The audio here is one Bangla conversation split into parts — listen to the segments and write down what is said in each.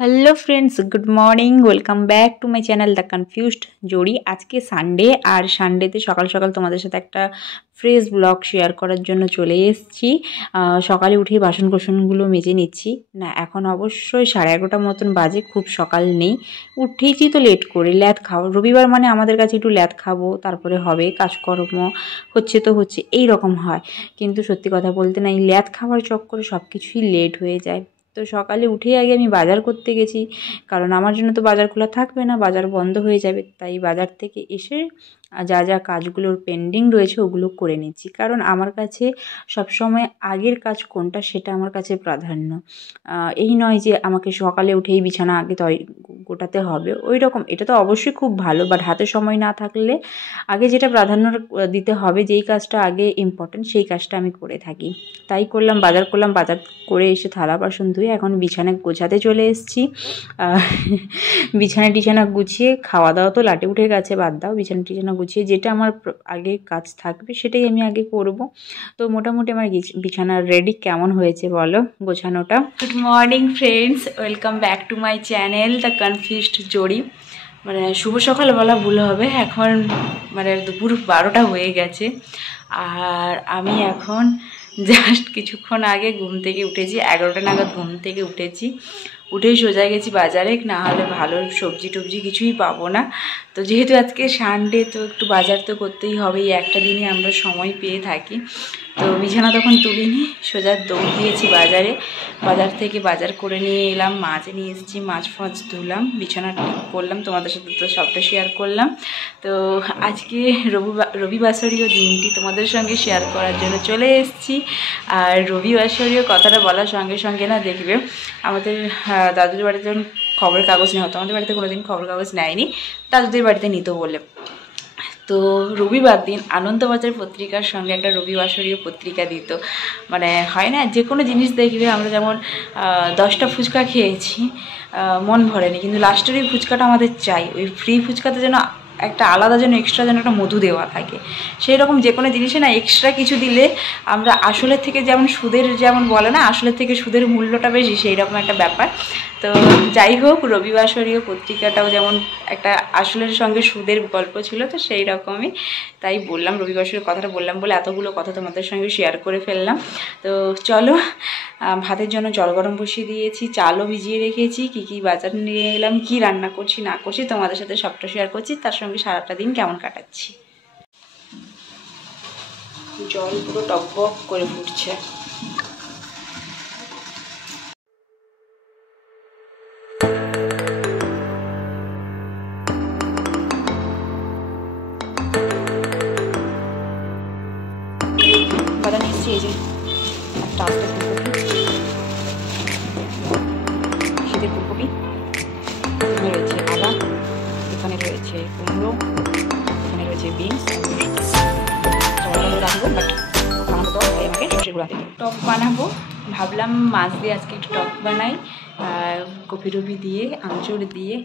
Hello friends, good morning. Welcome back to my channel the confused Jodi. আজকে সানডে, আর সানডেতে সকাল সকাল তোমাদের সাথে একটা ফ্রেশ ব্লগ শেয়ার করার জন্য চলে এসেছি। সকালে উঠেই বাসন কোসনগুলো মেজে নিচ্ছি। না, এখন অবশ্যই 11:30 মতন বাজে, খুব সকাল নেই। উঠেইছি তো লেট করে, ল্যাদ খাবো। রবিবার মানে আমাদের কাছে একটু ল্যাদ খাবো, তারপরে হবে কাজকর্ম, হচ্ছে এই রকম হয়। কিন্তু সত্যি কথা বলতে না, এই ল্যাদ খাওয়ার চক্করে সব কিছুই লেট হয়ে যায়। তো সকালে উঠেই আগে আমি বাজার করতে গেছি, কারণ আমার জন্য তো বাজার খোলা থাকবে না, বাজার বন্ধ হয়ে যাবে। তাই বাজার থেকে এসে যা যা কাজগুলোর পেন্ডিং রয়েছে ওগুলো করে নিচ্ছি, কারণ আমার কাছে সবসময় আগের কাজ কোনটা সেটা আমার কাছে প্রাধান্য। এই নয় যে আমাকে সকালে উঠেই বিছানা আগে গোটাতে হবে, ওই রকম। এটা তো অবশ্যই খুব ভালো, বাট হাতে সময় না থাকলে আগে যেটা প্রাধান্য দিতে হবে, যেই কাজটা আগে ইম্পর্টেন্ট সেই কাজটা আমি করে থাকি। তাই করলাম, বাজার করলাম। বাজার করে এসে থালা বাসন ধুয়ে এখন বিছানা গোছাতে চলে এসেছি। বিছানা গুছিয়ে, খাওয়া দাওয়া তো লাটে উঠে গেছে, বাদ দাও। বিছানা গুছিয়ে যেটা আমার আগে কাজ থাকবে সেটাই আমি আগে করব। তো মোটামুটি আমার বিছানা রেডি। কেমন হয়েছে বলো গোছানোটা? Good morning friends, welcome back to my channel the confused Jodi. মানে শুভ সকাল বলা ভুল হবে, এখন মানে দুপুর 12টা হয়ে গেছে। আর আমি এখন জাস্ট কিছুক্ষণ আগে ঘুম থেকে উঠেছি, 11টা নাগাদ ঘুম থেকে উঠেছি। উঠেই সোজা গেছি বাজারে, না হলে ভালো সবজি টবজি কিছুই পাবো না। তো যেহেতু আজকে সানডে, তো একটু বাজার তো করতেই হবে, এই একটা দিনে আমরা সময় পেয়ে থাকি। তো বিছানা তখন তুলিনি, সোজা দৌড় দিয়েছি বাজারে। বাজার থেকে বাজার করে নিয়ে এলাম, মাছ নিয়ে এসেছি, মাছ ফাছ ধুলাম, বিছানা ঠিক করলাম, তোমাদের সাথে তো সবটা শেয়ার করলাম। তো আজকে রবিবাসরীয় দিনটি তোমাদের সঙ্গে শেয়ার করার জন্য চলে এসেছি। আর রবিবাসরীয় কথাটা বলার সঙ্গে সঙ্গে না, দেখবে আমাদের দাদুদের বাড়িতে যখন খবরের কাগজ নেওয়া হতো, আমাদের বাড়িতে কোনোদিন খবরের কাগজ নেয়নি, দাদুদের বাড়িতে নিত বলে। তো রবিবার দিন আনন্দবাজার পত্রিকার সঙ্গে একটা রবিবাসরীয় পত্রিকা দিত। মানে হয় না, যে কোনো জিনিস দেখবে, আমরা যেমন 10টা ফুচকা খেয়েছি, মন ভরেনি, কিন্তু লাস্টের ওই ফুচকাটা আমাদের চাই। ওই ফ্রি ফুচকাতে যেন একটা আলাদা, যেন এক্সট্রা যেন একটা মধু দেওয়া থাকে। সেই রকম যে কোনো জিনিসে না এক্সট্রা কিছু দিলে আমরা আসলের থেকে, যেমন সুদের যেমন বলে না, আসলের থেকে সুদের মূল্যটা বেশি, সেই রকম একটা ব্যাপার। তো যাই হোক, রবিবাসরীয় পত্রিকাটাও যেমন একটা আসলের সঙ্গে সুদের গল্প ছিল, তো সেই রকমই। তাই বললাম, রবিবাসরীয় কথাটা বললাম বলে এতগুলো কথা তোমাদের সঙ্গে শেয়ার করে ফেললাম। তো চলো, ভাতের জন্য জল গরম বসিয়ে দিয়েছি, চালও ভিজিয়ে রেখেছি। কী বাজার নিয়ে এলাম, কী রান্না করছি না করছি তোমাদের সাথে সবটা শেয়ার করছি, তার সঙ্গে সারাটা দিন কেমন কাটাচ্ছি। জল পুরো টকবক করে ফুটছে। বাজার নিয়ে এসেছি, এই যে একটা আস্তে ফুলকপি, শীতের ফুলকপি, এখানে রয়েছে আদা, এখানে রয়েছে কুমড়ো, এখানে রয়েছে বিনস। রাখবো, বাট বানাবো টক, তাই আমাকে সর্ষের গুঁড়া দিতে। টক বানাবো ভাবলাম, মাছ দিয়ে আজকে একটু টক বানাই, কপি টপি দিয়ে, আঁচড় দিয়ে।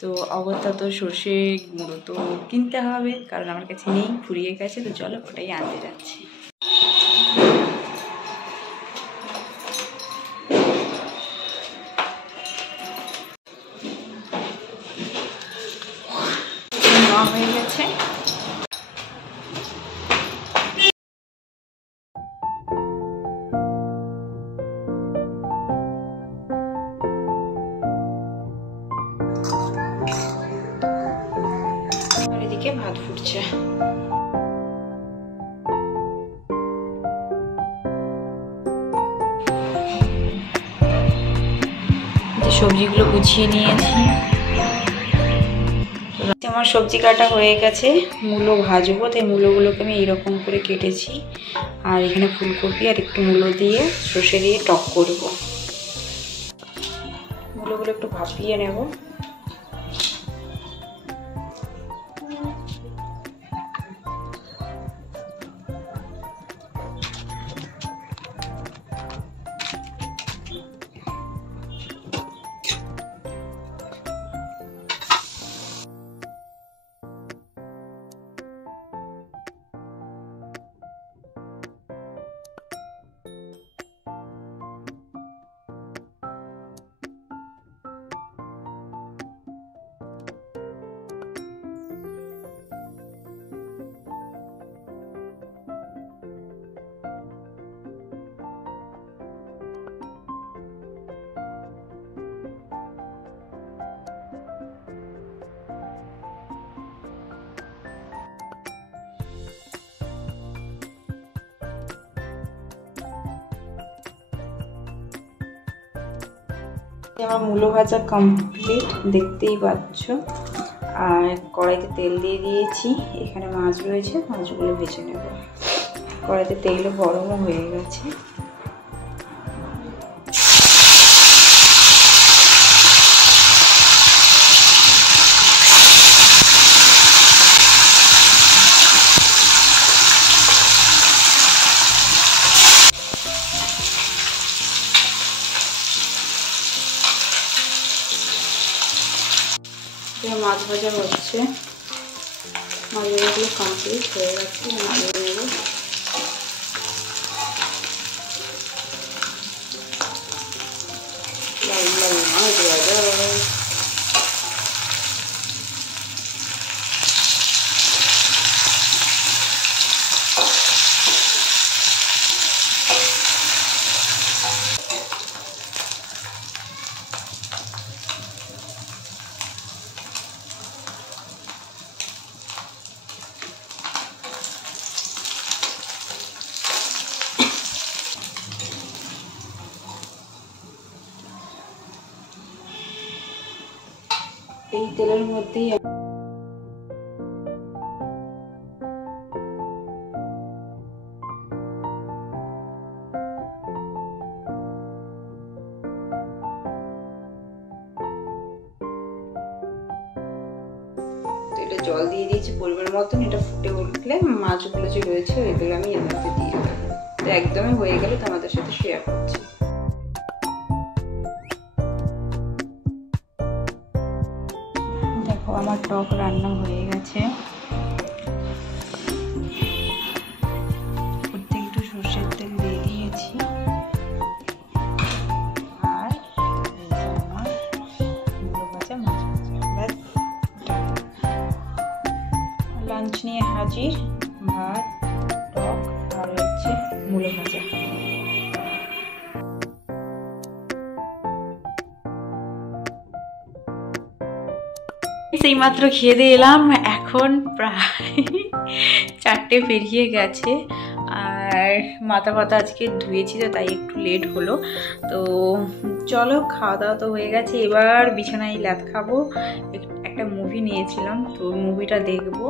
তো অগত্যা তো সর্ষে গুঁড়ো তো কিনতে হবে, কারণ আমার কাছে নেই, ফুরিয়ে গেছে। তো চলো, ওটাই আনতে যাচ্ছি। হয়ে গেছে, আর এদিকে ভাত ফুটছে। সবজিগুলো গুছিয়ে নিয়েছি, আমার সবজি কাটা হয়ে গেছে। মূলো ভাজবো, তাই মূলোগুলোকে আমি এইরকম করে কেটেছি। আর এখানে ফুলকপি আর একটু মূলো দিয়ে সর্ষে দিয়ে টক করব। মূলোগুলো একটু ভাপিয়ে নেব। আমার মূলো ভাজা কমপ্লিট, দেখতেই পাচ্ছ। আর কড়াইতে তেল দিয়ে দিয়েছি, এখানে মাছ রয়েছে, মাছগুলো ভেজে নেব। কড়াইতে তেলও গরমও হয়ে গেছে। মাছ ভাজা হচ্ছে, মাছ ভাজাগুলো কমপ্লিট হয়ে গেছে, নামিয়ে নেব। লাল লাল মাছ ভাজা। এই তেলের মধ্যেই এটা জল দিয়ে দিয়েছি পরিমাণ মতন। এটা ফুটে উঠলে মাছগুলো যে রয়েছে এগুলো আমি এর মধ্যে দিয়ে দেবো। তো একদমই হয়ে গেলে তোমাদের সাথে শেয়ার করছি। দেখো আমার টক রান্না হয়ে গেছে। একটু সর্ষের তেল দিয়ে দিয়েছি। আর আমার মূলো ভাজা, মাছ ভাজা, লাঞ্চ নিয়ে হাজির। ভাত, টক আর হচ্ছে মূলো ভাজা। সেইমাত্র খেয়ে দিয়ে এলাম, এখন প্রায় 4টে পেরিয়ে গেছে। আর মাথা ফাতা আজকে ধুয়েছি তো তাই একটু লেট হলো। তো চলো, খাওয়া দাওয়া তো হয়ে গেছে, এবার বিছানায় ল্যাদ খাবো। একটা মুভি নিয়েছিলাম, তো মুভিটা দেখবো।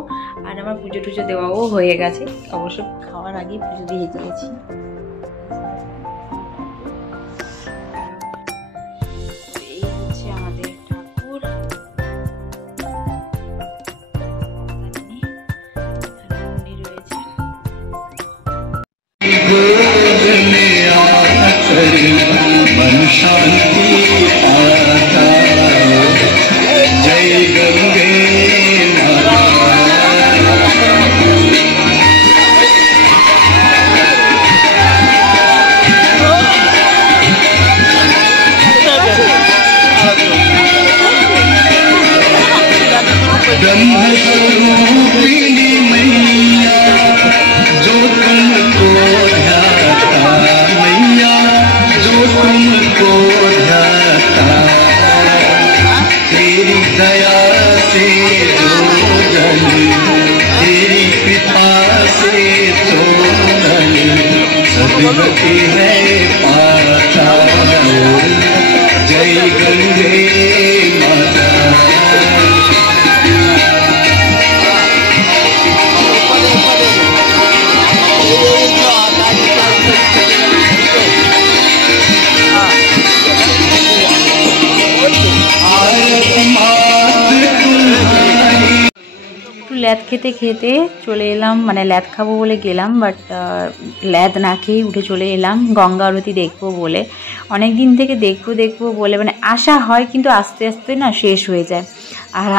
আর আমার পুজো টুজো দেওয়াও হয়ে গেছে, অবশ্য খাওয়ার আগেই পুজো দিয়ে দিয়েছি। এই হচ্ছে আমাদের ঠাকুর। मन शांति आता, जय गंगे माता। ब्रह्म स्वरूपिणी मैया, जो तुमको ध्याता, मैया जो तुमको ध्याता, तेरी दया से जो जन, तेरी कृपा से जो धन, सदगति है पाता। जय गंगे माता। ল্যাদ খেতে খেতে চলে এলাম, মানে ল্যাদ খাবো বলে গেলাম, বাট ল্যাদ না খেয়েই উঠে চলে এলাম গঙ্গা আরতি দেখবো বলে। অনেক দিন থেকে দেখবো বলে মানে আশা হয়, কিন্তু আস্তে আস্তে না শেষ হয়ে যায়। আর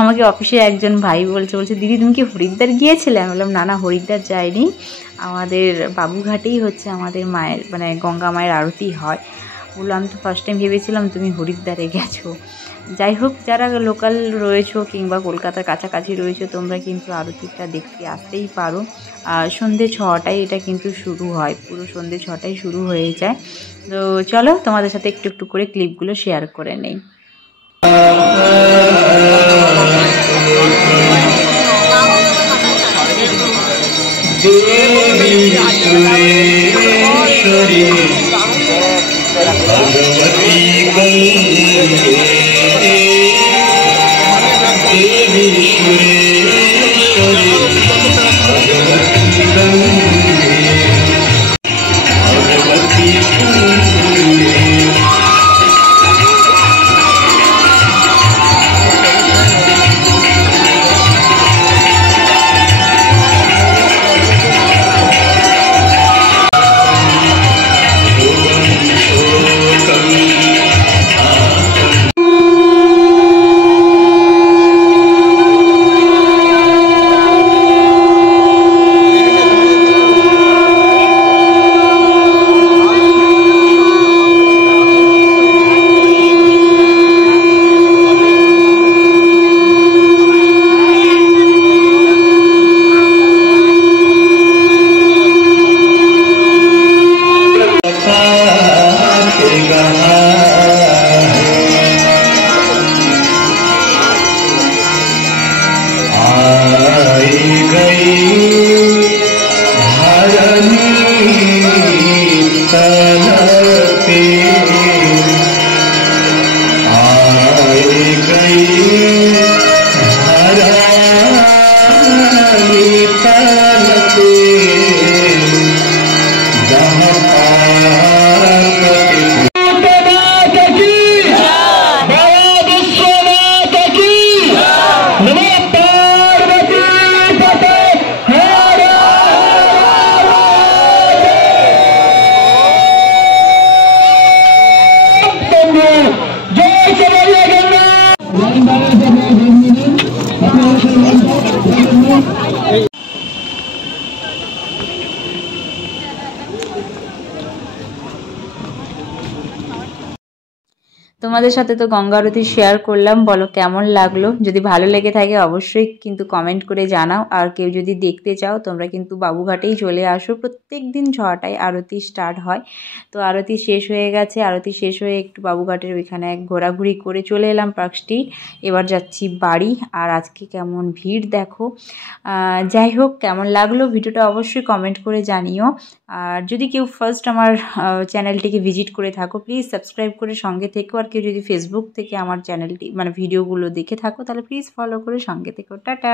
আমাকে অফিসে একজন ভাই বলছে দিদি তুমি কি হরিদ্বার গিয়েছিলে? আমি বললাম না হরিদ্বার যাইনি, আমাদের বাবুঘাটেই হচ্ছে আমাদের মায়ের মানে গঙ্গা মায়ের আরতি হয়। বললাম তো ফার্স্ট টাইম ভেবেছিলাম তুমি হরিদ্বারে গেছো। যাই হোক, যারা লোকাল রয়েছো কিংবা কলকাতার কাছাকাছি রয়েছো, তোমরা কিন্তু আরতিটা দেখতে আসতেই পারো। সন্ধ্যে 6টায় এটা কিন্তু শুরু হয়, পুরো সন্ধ্যে 6টায় শুরু হয়ে যায়। তো চলো তোমাদের সাথে একটু একটু করে ক্লিপগুলো শেয়ার করে নেই। भगवती তোমাদের সাথে তো গঙ্গা আরতি শেয়ার করলাম, বলো কেমন লাগলো। যদি ভালো লেগে থাকে অবশ্যই কিন্তু কমেন্ট করে জানাও। আর কেউ যদি দেখতে চাও তোমরা কিন্তু বাবুঘাটেই চলে আসো, প্রত্যেক দিন 6টায় আরতি স্টার্ট হয়। তো আরতি শেষ হয়ে গেছে, আরতি শেষ হয়ে একটু বাবুঘাটের ওইখানে ঘোরাঘুরি করে চলে এলাম পার্ক স্ট্রিট। এবার যাচ্ছি বাড়ি। আর আজকে কেমন ভিড় দেখো। যাই হোক, কেমন লাগলো ভিডিওটা অবশ্যই কমেন্ট করে জানিও। আর যদি কেউ ফার্স্ট আমার চ্যানেলটিকে ভিজিট করে থাকো প্লিজ সাবস্ক্রাইব করে সঙ্গে থেকো। আর কেউ যদি ফেসবুক থেকে আমার চ্যানেলটি মানে ভিডিওগুলো দেখে থাকো তাহলে প্লিজ ফলো করে সঙ্গে থেকো। টাটা।